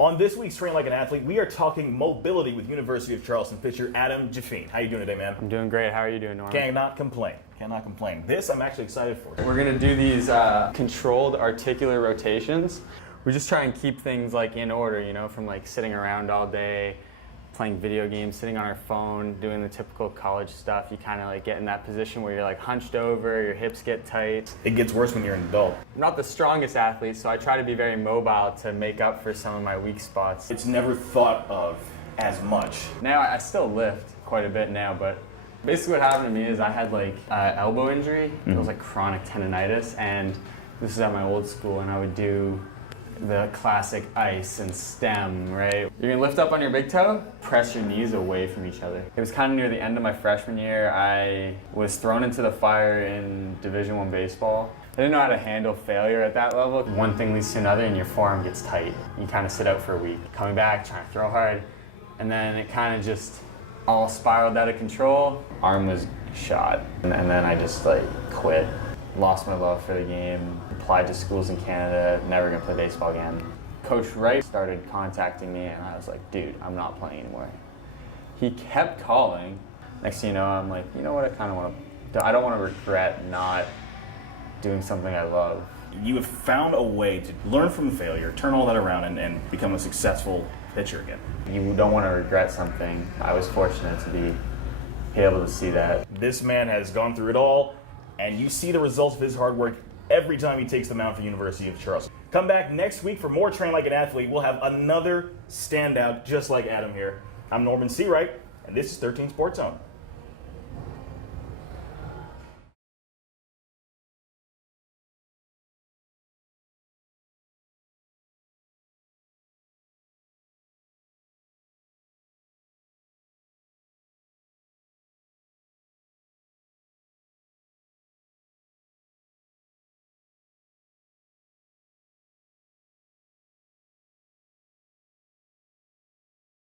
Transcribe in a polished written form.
On this week's Train Like an Athlete, we are talking mobility with University of Charleston pitcher Adam Jafine. How you doing today, man? I'm doing great. How are you doing, Norman? Cannot complain. Cannot complain. This I'm actually excited for. We're going to do these controlled articular rotations. We just try and keep things like in order, you know, from like sitting around all day, playing video games, sitting on our phone, doing the typical college stuff. You kind of like get in that position where you're like hunched over, your hips get tight. It gets worse when you're an adult. I'm not the strongest athlete, so I try to be very mobile to make up for some of my weak spots. It's never thought of as much. Now I still lift quite a bit now, but basically what happened to me is I had like elbow injury. It was like chronic tendonitis, and this is at my old school, and I would do the classic ice and stem, right? You're gonna lift up on your big toe, press your knees away from each other. It was kind of near the end of my freshman year. I was thrown into the fire in Division I baseball. I didn't know how to handle failure at that level. One thing leads to another and your forearm gets tight. You kind of sit out for a week. Coming back, trying to throw hard, and then it kind of just all spiraled out of control. Arm was shot, and then I just like quit. Lost my love for the game, applied to schools in Canada, never gonna play baseball again. Coach Wright started contacting me and I was like, dude, I'm not playing anymore. He kept calling. Next thing you know, I'm like, you know what, I don't want to regret not doing something I love. You have found a way to learn from failure, turn all that around, and become a successful pitcher again. You don't want to regret something. I was fortunate to be able to see that. This man has gone through it all, and you see the results of his hard work every time he takes the mound for the University of Charleston. Come back next week for more Train Like an Athlete. We'll have another standout just like Adam here. I'm Norman Seawright, and this is 13 Sports Zone.